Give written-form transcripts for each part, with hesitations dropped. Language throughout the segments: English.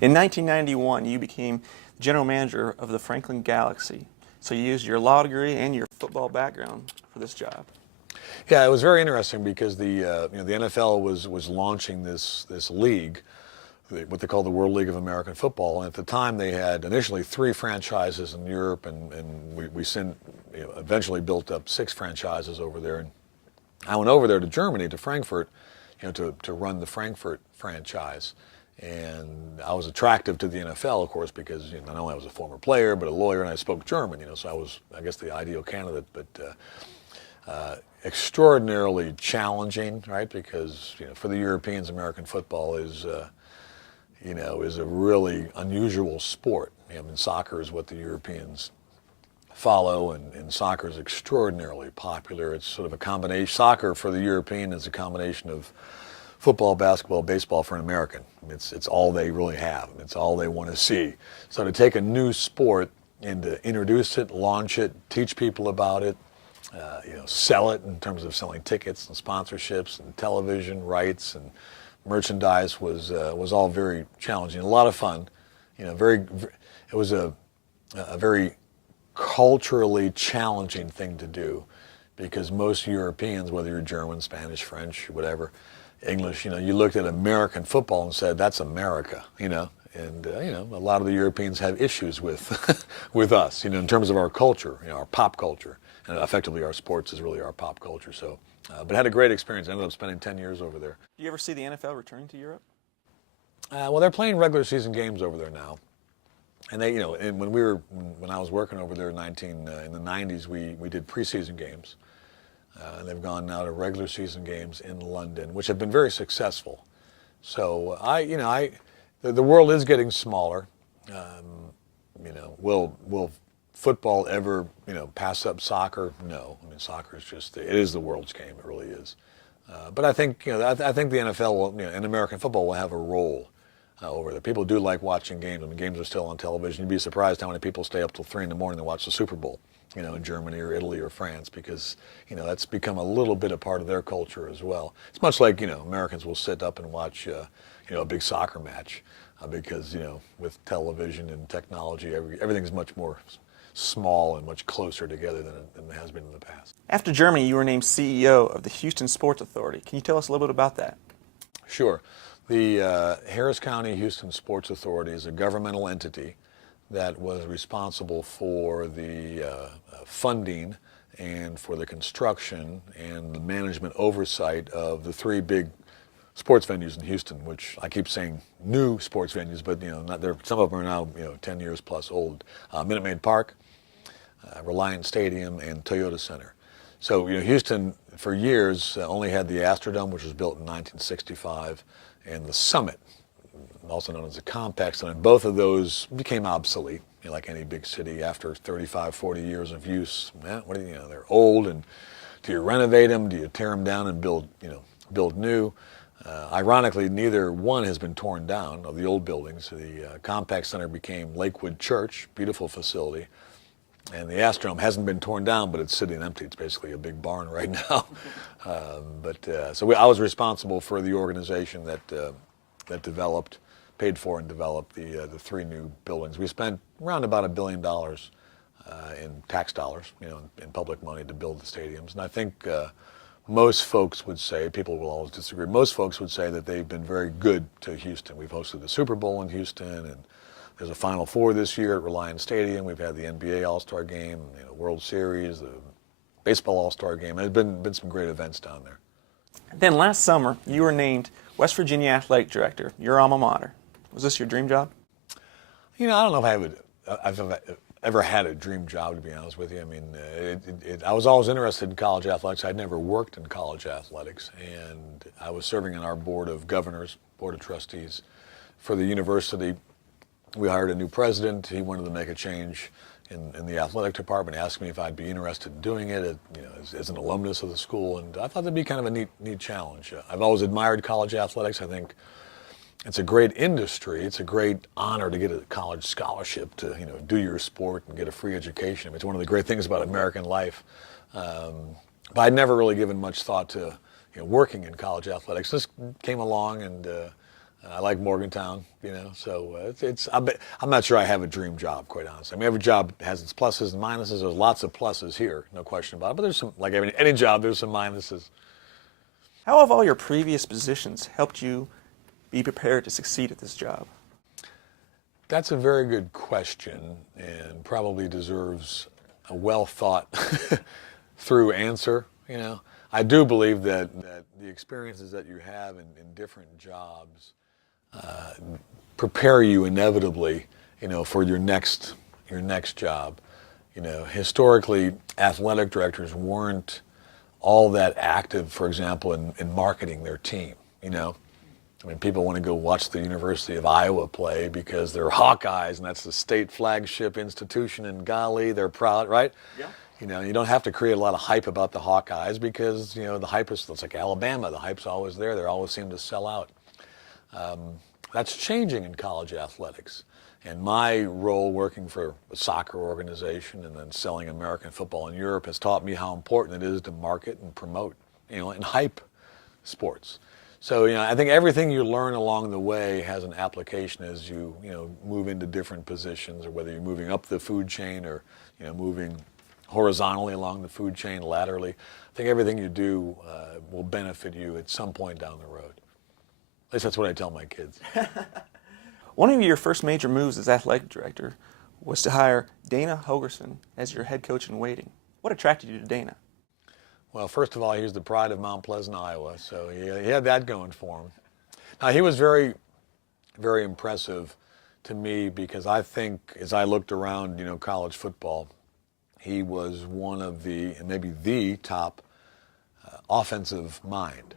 In 1991, you became general manager of the Franklin Galaxy. So you used your law degree and your football background for this job. Yeah, it was very interesting because the NFL was launching this league, what they call the World League of American Football. And at the time, they had initially 3 franchises in Europe, and we eventually built up 6 franchises over there. And I went over there to Germany, to Frankfurt, to run the Frankfurt franchise. And I was attractive to the NFL, of course, because not only I was a former player, but a lawyer, and I spoke German. So I was, I guess, the ideal candidate. But extraordinarily challenging, right? Because for the Europeans, American football is a really unusual sport. Soccer is what the Europeans follow, and soccer is extraordinarily popular. It's sort of a combination. Soccer for the European is a combination of football, basketball, baseball for an American. It's all they really have. It's all they want to see. So to take a new sport and to introduce it, launch it, teach people about it, sell it in terms of selling tickets and sponsorships and television rights and merchandise was all very challenging. A lot of fun. It was a very culturally challenging thing to do, because most Europeans, whether you're German, Spanish, French, whatever, English, you looked at American football and said, that's America, and a lot of the Europeans have issues with with us, in terms of our culture, our pop culture, and effectively our sports is really our pop culture. So, but I had a great experience. I ended up spending 10 years over there. Do you ever see the NFL returning to Europe? Well, they're playing regular season games over there now. And they, and when I was working over there in the 90s, we did preseason games. And they've gone now to regular season games in London, which have been very successful. So the world is getting smaller. Will football ever, pass up soccer? No. Soccer is it is the world's game. It really is. But I think, I think the NFL will, and American football will have a role over there. People do like watching games. Games are still on television. You'd be surprised how many people stay up till 3 in the morning to watch the Super Bowl, in Germany or Italy or France, because, that's become a little bit a part of their culture as well. It's much like, Americans will sit up and watch, a big soccer match, because, with television and technology, everything's much more small and much closer together than it has been in the past. After Germany, you were named CEO of the Houston Sports Authority. Can you tell us a little bit about that? Sure. The Harris County Houston Sports Authority is a governmental entity that was responsible for the funding and for the construction and the management oversight of the 3 big sports venues in Houston, which I keep saying new sports venues, but some of them are now 10 years plus old. Minute Maid Park, Reliant Stadium, and Toyota Center. So Houston for years only had the Astrodome, which was built in 1965, and the Summit, also known as the Compaq Center. Both of those became obsolete, like any big city after 35, 40 years of use. They're old, and do you renovate them? Do you tear them down and build new? Ironically, neither one has been torn down of the old buildings. The Compaq Center became Lakewood Church, beautiful facility. And the Astrodome hasn't been torn down, but it's sitting empty. It's basically a big barn right now. I was responsible for the organization that developed, paid for and developed the 3 new buildings. We spent around about $1 billion in tax dollars, in public money to build the stadiums. And I think most folks would say, people will always disagree, most folks would say that they've been very good to Houston. We've hosted the Super Bowl in Houston, and there's a Final Four this year at Reliant Stadium. We've had the NBA All-Star Game, World Series, the Baseball All-Star Game. There's been some great events down there. Then last summer, you were named West Virginia Athletic Director, your alma mater. Was this your dream job? I don't know if I've ever had a dream job, to be honest with you. I was always interested in college athletics. I'd never worked in college athletics, and I was serving on our board of governors, board of trustees for the university. We hired a new president. He wanted to make a change in the athletic department. He asked me if I'd be interested in doing it, as an alumnus of the school, and I thought that'd be kind of a neat challenge. I've always admired college athletics. I think it's a great industry. It's a great honor to get a college scholarship to do your sport and get a free education. It's one of the great things about American life. But I'd never really given much thought to working in college athletics. This came along, and I like Morgantown, so I'm not sure I have a dream job, quite honestly. I mean, every job has its pluses and minuses. There's lots of pluses here, no question about it. But there's some, like any job, there's some minuses. How have all your previous positions helped you be prepared to succeed at this job? That's a very good question, and probably deserves a well thought through answer. I do believe that the experiences that you have in different jobs prepare you inevitably, for your next job. Historically, athletic directors weren't all that active, for example, in marketing their team. I mean, people want to go watch the University of Iowa play because they're Hawkeyes, and that's the state flagship institution, and golly, they're proud, right? Yeah. You don't have to create a lot of hype about the Hawkeyes because, the hype is, it's like Alabama. The hype's always there. They always seem to sell out. That's changing in college athletics. And my role working for a soccer organization and then selling American football in Europe has taught me how important it is to market and promote, and hype sports. So, I think everything you learn along the way has an application as you, move into different positions, or whether you're moving up the food chain or, moving horizontally along the food chain, laterally. I think everything you do will benefit you at some point down the road. At least that's what I tell my kids. One of your first major moves as athletic director was to hire Dana Holgorsen as your head coach in waiting. What attracted you to Dana? Well, first of all, he was the pride of Mount Pleasant, Iowa, so he had that going for him. Now, he was very, very impressive to me because I think as I looked around, college football, he was one of and maybe the top offensive mind.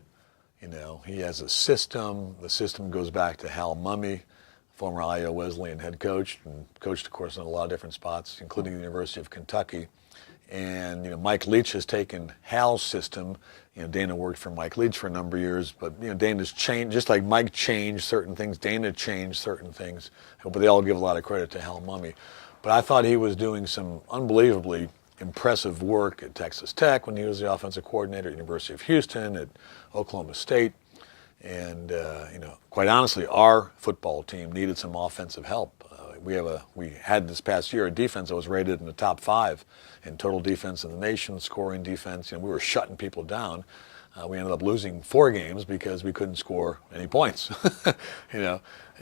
He has a system. The system goes back to Hal Mumme, former Iowa Wesleyan head coach, and coached, of course, in a lot of different spots, including the University of Kentucky. And Mike Leach has taken Hal's system. Dana worked for Mike Leach for a number of years, but Dana's changed, just like Mike changed certain things, Dana changed certain things. But they all give a lot of credit to Hal Mumme. But I thought he was doing some unbelievably impressive work at Texas Tech when he was the offensive coordinator at University of Houston, at Oklahoma State. And, quite honestly, our football team needed some offensive help. We had this past year a defense that was rated in the top 5 in total defense in the nation, scoring defense. We were shutting people down. We ended up losing 4 games because we couldn't score any points.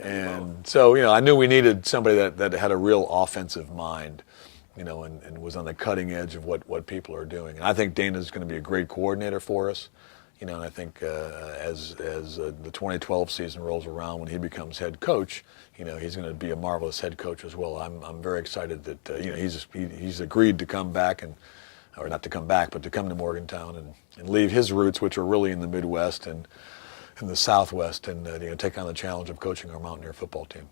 And so, I knew we needed somebody that had a real offensive mind, and was on the cutting edge of what people are doing. And I think Dana's going to be a great coordinator for us. And I think as the 2012 season rolls around, when he becomes head coach, he's going to be a marvelous head coach as well. I'm very excited that he's agreed to come back or not to come back, but to come to Morgantown and leave his roots, which are really in the Midwest and in the Southwest, and take on the challenge of coaching our Mountaineer football team.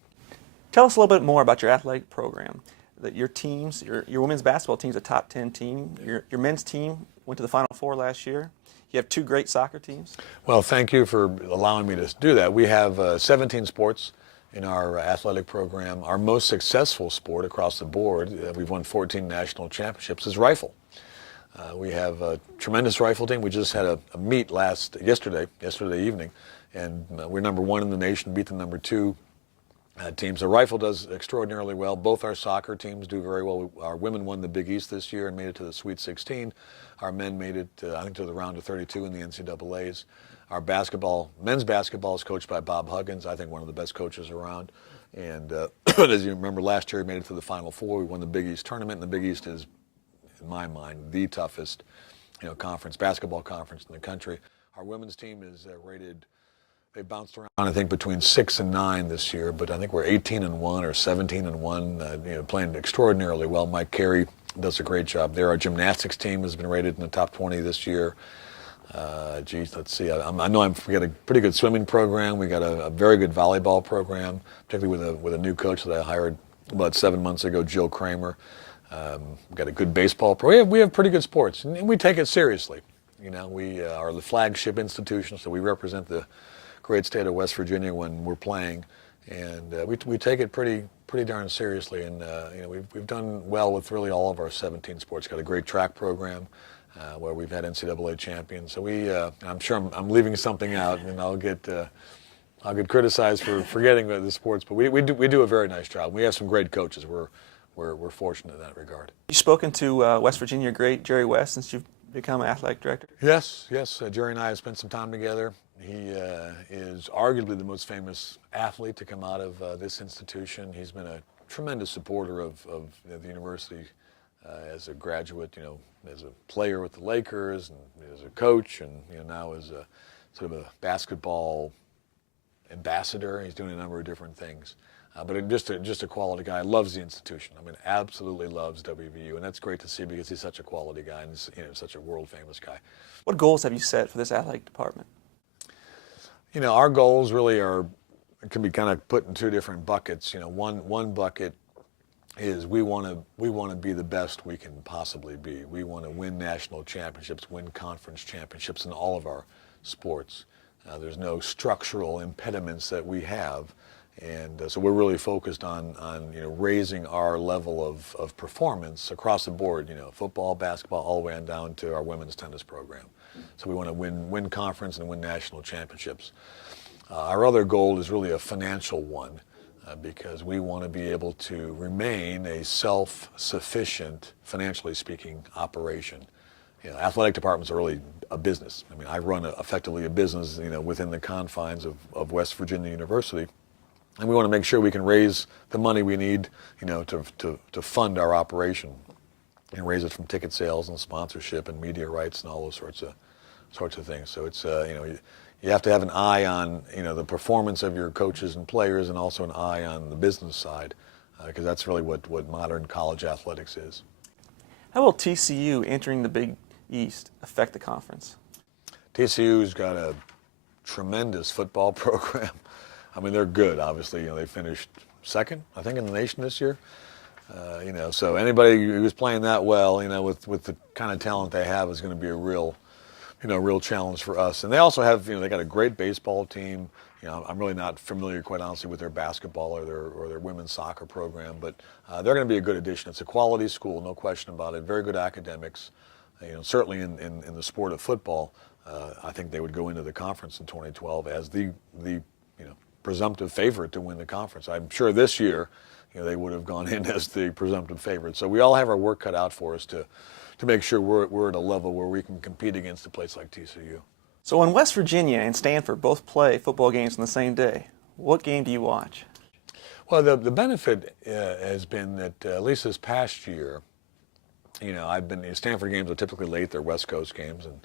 Tell us a little bit more about your athletic program. That your teams, your women's basketball team's a top 10 team. Your men's team went to the Final Four last year. You have 2 great soccer teams. Well, thank you for allowing me to do that. We have 17 sports in our athletic program. Our most successful sport across the board, we've won 14 national championships, is rifle. We have a tremendous rifle team. We just had a meet yesterday evening, and we're number 1 in the nation, beat the number 2 teams. The rifle does extraordinarily well. Both our soccer teams do very well. Our women won the Big East this year and made it to the Sweet 16. Our men made it, I think, to the round of 32 in the NCAAs. Our men's basketball is coached by Bob Huggins, I think one of the best coaches around. And as you remember, last year we made it to the Final Four. We won the Big East tournament, and the Big East is, in my mind, the toughest basketball conference in the country. Our women's team is rated. They bounced around, I think, between 6 and 9 this year, but I think we're 18-1 or 17-1, playing extraordinarily well. Mike Carey does a great job there. Our gymnastics team has been rated in the top 20 this year. Let's see. I know we got a pretty good swimming program. We got a very good volleyball program, particularly with a new coach that I hired about 7 months ago, Jill Kramer. We've got a good baseball program. We have pretty good sports, and we take it seriously. We are the flagship institution, so we represent the great state of West Virginia when we're playing, and we take it pretty darn seriously. And we've done well with really all of our 17 sports. Got a great track program where we've had NCAA champions. So I'm sure I'm leaving something out, and I'll get I'll get criticized for forgetting the sports, but we do a very nice job. We have some great coaches. We're fortunate in that regard. You've spoken to West Virginia great Jerry West since you've become athletic director? Yes. Jerry and I have spent some time together. He is arguably the most famous athlete to come out of this institution. He's been a tremendous supporter of the university as a graduate, as a player with the Lakers, and as a coach, and now as a sort of a basketball ambassador. He's doing a number of different things. But just a quality guy. Loves the institution. I mean, absolutely loves WVU, and that's great to see because he's such a quality guy and he's, such a world famous guy. What goals have you set for this athletic department? Our goals really can be kind of put in two different buckets. One bucket is we want to be the best we can possibly be. We want to win national championships, win conference championships in all of our sports. There's no structural impediments that we have. And so we're really focused on raising our level of performance across the board, football, basketball, all the way on down to our women's tennis program. So we want to win conference and win national championships. Our other goal is really a financial one because we want to be able to remain a self-sufficient, financially speaking, operation. Athletic departments are really a business. I mean, I run effectively a business, within the confines of West Virginia University. And we want to make sure we can raise the money we need, to fund our operation, and raise it from ticket sales and sponsorship and media rights and all those sorts of things. So it's you have to have an eye on the performance of your coaches and players, and also an eye on the business side, because that's really what modern college athletics is. How will TCU entering the Big East affect the conference? TCU's got a tremendous football program. I mean, they're good, obviously. They finished second, I think, in the nation this year. So anybody who's playing that well, with the kind of talent they have, is going to be a real challenge for us. And they also have, they got a great baseball team. I'm really not familiar, quite honestly, with their basketball or their women's soccer program, but they're going to be a good addition. It's a quality school, no question about it. Very good academics. Certainly in the sport of football, I think they would go into the conference in 2012 as the presumptive favorite to win the conference. I'm sure this year, they would have gone in as the presumptive favorite. So we all have our work cut out for us to make sure we're at a level where we can compete against a place like TCU. So when West Virginia and Stanford both play football games on the same day, what game do you watch? Well, the benefit has been that at least this past year, Stanford games are typically late. They're West Coast games, and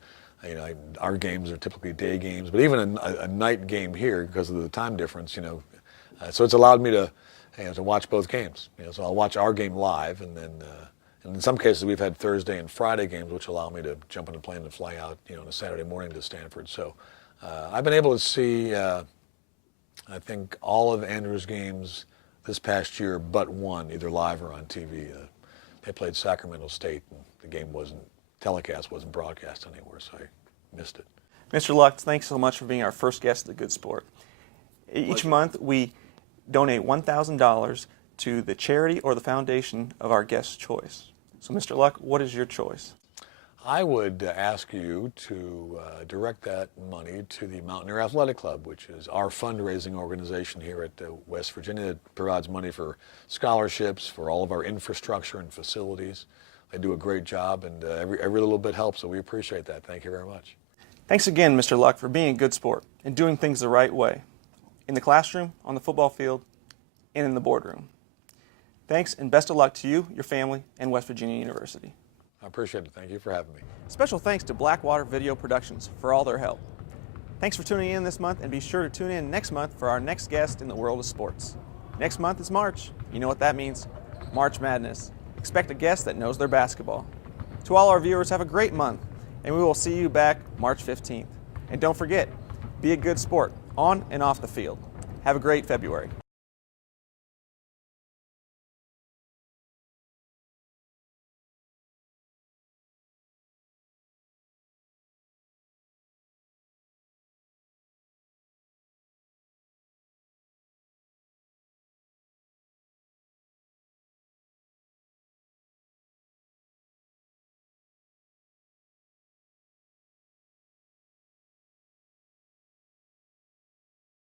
our games are typically day games, but even a night game here because of the time difference, so it's allowed me to watch both games. So I'll watch our game live, and then and in some cases we've had Thursday and Friday games, which allow me to jump on a plane and fly out, on a Saturday morning to Stanford. So I've been able to see, I think, all of Andrew's games this past year, but one, either live or on TV. They played Sacramento State, and the telecast wasn't broadcast anywhere, so I missed it. Mr. Luck, thanks so much for being our first guest at The Good Sport. Each month we donate $1,000 to the charity or the foundation of our guest's choice. So Mr. Luck, what is your choice? I would ask you to direct that money to the Mountaineer Athletic Club, which is our fundraising organization here at West Virginia. It provides money for scholarships, for all of our infrastructure and facilities. They do a great job, and every little bit helps, so we appreciate that. Thank you very much. Thanks again, Mr. Luck, for being a good sport and doing things the right way, in the classroom, on the football field, and in the boardroom. Thanks, and best of luck to you, your family, and West Virginia University. I appreciate it. Thank you for having me. Special thanks to Blackwater Video Productions for all their help. Thanks for tuning in this month, and be sure to tune in next month for our next guest in the world of sports. Next month is March. You know what that means. March Madness. Expect a guest that knows their basketball. To all our viewers, have a great month, and we will see you back March 15th. And don't forget, be a good sport, on and off the field. Have a great February.